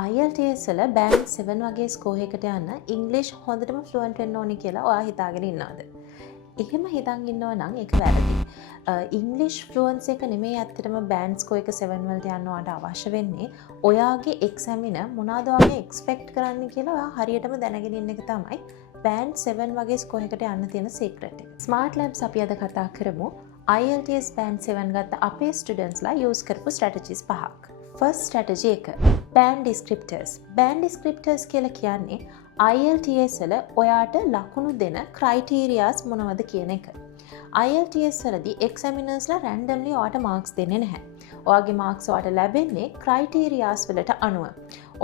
IELTS වල band 7 වගේ score එකකට යන්න ඉංග්‍රීසි හොඳටම ෆ්ලුවන්ට් වෙන්න ඕනි කියලා ඔයා හිතාගෙන ඉන්නවද? එහෙම හිතන් ඉන්නව නම් ඒක වැරදි. ඉංග්‍රීසි ෆ්ලුවන්සි එක නෙමෙයි ඇත්තටම බෑන්ඩ් ස්කෝර් එක 7 වලට යන්න ඔයාට අවශ්‍ය වෙන්නේ. ඔයාගේ එක්සැමිනර් මොනවද ඔයාගේ එක්ස්පෙක්ට් කරන්නේ කියලා ඔයා හරියටම දැනගෙන ඉන්න එක තමයි බෑන්ඩ් 7 වගේ ස්කෝර් එකකට යන්න තියෙන සීක්‍රට් එක. ස්මාර්ට් ලැබ්ස් අපි අද කතා කරමු IELTS බෑන්ඩ් 7 ගත්ත අපේ ස්ටුඩන්ට්ස්ලා යූස් කරපු ස්ට්‍රැටජිස් පහක්. ෆස්ට් ස්ට්‍රැටජි එක බෑන්ඩ් ඩිස්ක්‍රිප්ටර්ස්. බෑන්ඩ් ඩිස්ක්‍රිප්ටර්ස් කියලා කියන්නේ IELTS වල ඔයාට ලකුණු දෙන ක්‍රයිටීරියාස් මොනවද කියන එක. IELTS වලදී එක්සැමිනර්ස්ලා රැන්ඩම්ලි ඔයාට මාර්ක්ස් දෙන්නේ නැහැ. ඔයාගේ මාර්ක්ස් ඔයාට ලැබෙන්නේ ක්‍රයිටීරියාස් වලට අනුව.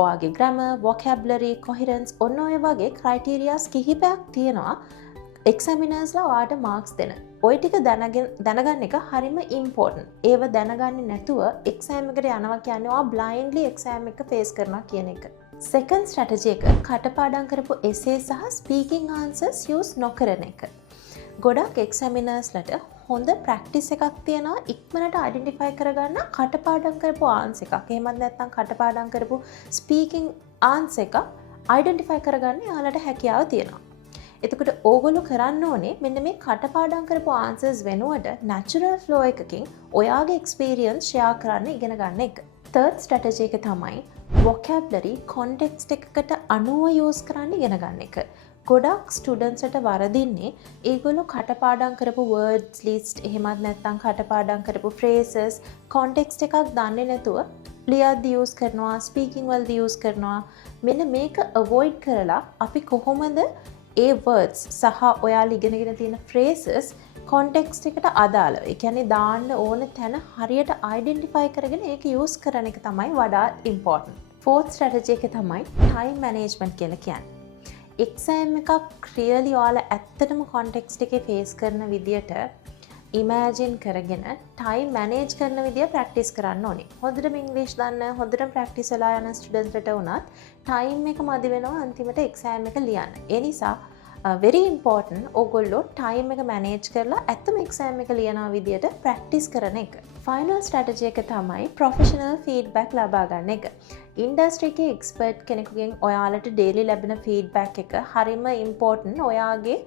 ඔයාගේ ග්‍රැමර්, වොකැබුලරි, කොහෙරන්ස් ඔන්න ඔය වගේ ක්‍රයිටීරියාස් කිහිපයක් තියෙනවා එක්සැමිනර්ස්ලා ඔයාට මාර්ක්ස් දෙන. ඔය ටික දැනගන්න එක හරිම ඉම්පෝර්ටන්ට්. ඒව දැනගන්නේ නැතුව එක්සෑම් එකට යනවා කියන්නේ ඔයා බ්ලයින්ඩ්ලි එක්සෑම් එක ෆේස් කරනවා කියන එක. සෙකන්ඩ් ස්ට්‍රැටජි එක කටපාඩම් කරපු එසේ සහ ස්පීකිංగ్ ආන්සර්ස් යූස් නොකරන එක. ගොඩක් එක්සැමිනර්ස්ලට හොඳ ප්‍රැක්ටිස් එකක් තියෙනවා ඉක්මනට අයිඩෙන්ටිෆයි කරගන්න කටපාඩම් කරපු ආන්සර් එකක්. එහෙමත් නැත්නම් කටපාඩම් කරපු ස්පීකිං ආන්සර් එකක් අයිඩෙන්ටිෆයි කරගන්න යාලට හැකියාව තියෙනවා. එතකොට ඕගොල්ලෝ කරන්න ඕනේ මෙන්න මේ කටපාඩම් කරපු ආන්සර්ස් වෙනුවට නැචරල් ෆ්ලෝ එකකින් ඔයාගේ එක්ස්පීරියන්ස් ෂෙයා කරන්න ඉගෙන ගන්න එක. තර්ඩ් ස්ට්‍රැටජි එක තමයි වොකැබුලරි කොන්ටෙක්ස්ට් එකකට අනුව යූස් කරන්න ඉගෙන ගන්න එක. ගොඩක් ස්ටුඩන්ට්ස්ට වරදින්නේ ඒගොල්ලෝ කටපාඩම් කරපු වර්ඩ්ස් ලිස්ට් එහෙමත් නැත්නම් කටපාඩම් කරපු ෆ්‍රේසස් කොන්ටෙක්ස්ට් එකක් දන්නේ නැතුව ලියද්දි යූස් කරනවා ස්පීකිං වලදී යූස් කරනවා. මෙන්න මේක අවොයිඩ් කරලා අපි කොහොමද ඒ වර්ඩ්ස් සහ ඔයාලා ඉගෙනගෙන තියෙන ෆ්‍රේසස් කොන්ටෙක්ස්ට් එකට අදාළව ඒ කියන්නේ දාන්න ඕන තැන හරියට අයිඩෙන්ටිෆයි කරගෙන ඒක යූස් කරන එක තමයි වඩා ඉම්පෝර්ටන්ට්. ෆෝර්ත් ස්ට්‍රැටජි එක තමයි ටයිම් මැනේජ්මන්ට් කියලා කියන්නේ. එක්සෑම් එකක් ක්ලියර්ලි ඔයාලා ඇත්තටම කොන්ටෙක්ස්ට් එකේ ෆේස් කරන විදියට ඉමෑජින් කරගෙන ටයිම් මැනේජ් කරන විදිය ප්‍රැක්ටිස් කරන්න ඕනේ. හොඳටම ඉංග්‍රීසි දන්න හොඳටම ප්‍රැක්ටිස් වෙලා යන ස්ටුඩන්ට්ස්ලට උනත් ටයිම් එක මදි වෙනවා අන්තිමට එක්සෑම් එක ලියන්න. ඒ නිසා very important ඕගොල්ලෝ ටයිම් එක මැනේජ් කරලා ඇත්තම එක්සෑම් එක ලියන විදියට ප්‍රැක්ටිස් කරන එක. ෆයිනල් ස්ට්‍රැටජි එක තමයි ප්‍රොෆෙෂනල් ෆීඩ්බැක් ලබා ගන්න එක. ඉන්ඩස්ට්‍රි එකේ එක්ස්පර්ට් කෙනෙකුගෙන් ඔයාලට ඩේලි ලැබෙන ෆීඩ්බැක් එක හරිම ඉම්පෝර්ටන්ට්. ඔයාගේ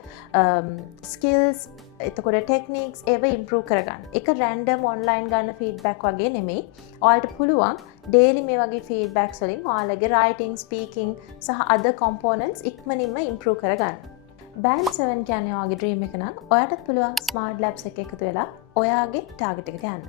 ස්කිල්ස් එතකොට ටෙක්නික්ස් ඒව ඉම්ප්‍රූව් කරගන්න. එක රැන්ඩම් ඔන්ලයින් ගන්න ෆීඩ්බැක් වගේ නෙමෙයි. ඔයාලට පුළුවන් ඩේලි මේ වගේ ෆීඩ්බැක්ස් වලින් ඔයාලගේ රයිටිං, ස්පීකිං සහ අද කොම්පොනන්ට්ස් ඉක්මනින්ම ඉම්ප්‍රූව් කරගන්න. බෑන්ඩ් 7 කියන්නේ ඔයාගේ ඩ්‍රීම් එක නම් ඔයාටත් පුළුවන් ස්මාර්ට් ලැබ්ස් එක එකතු වෙලා ඔයාගේ ටාගට් එකට යන්න.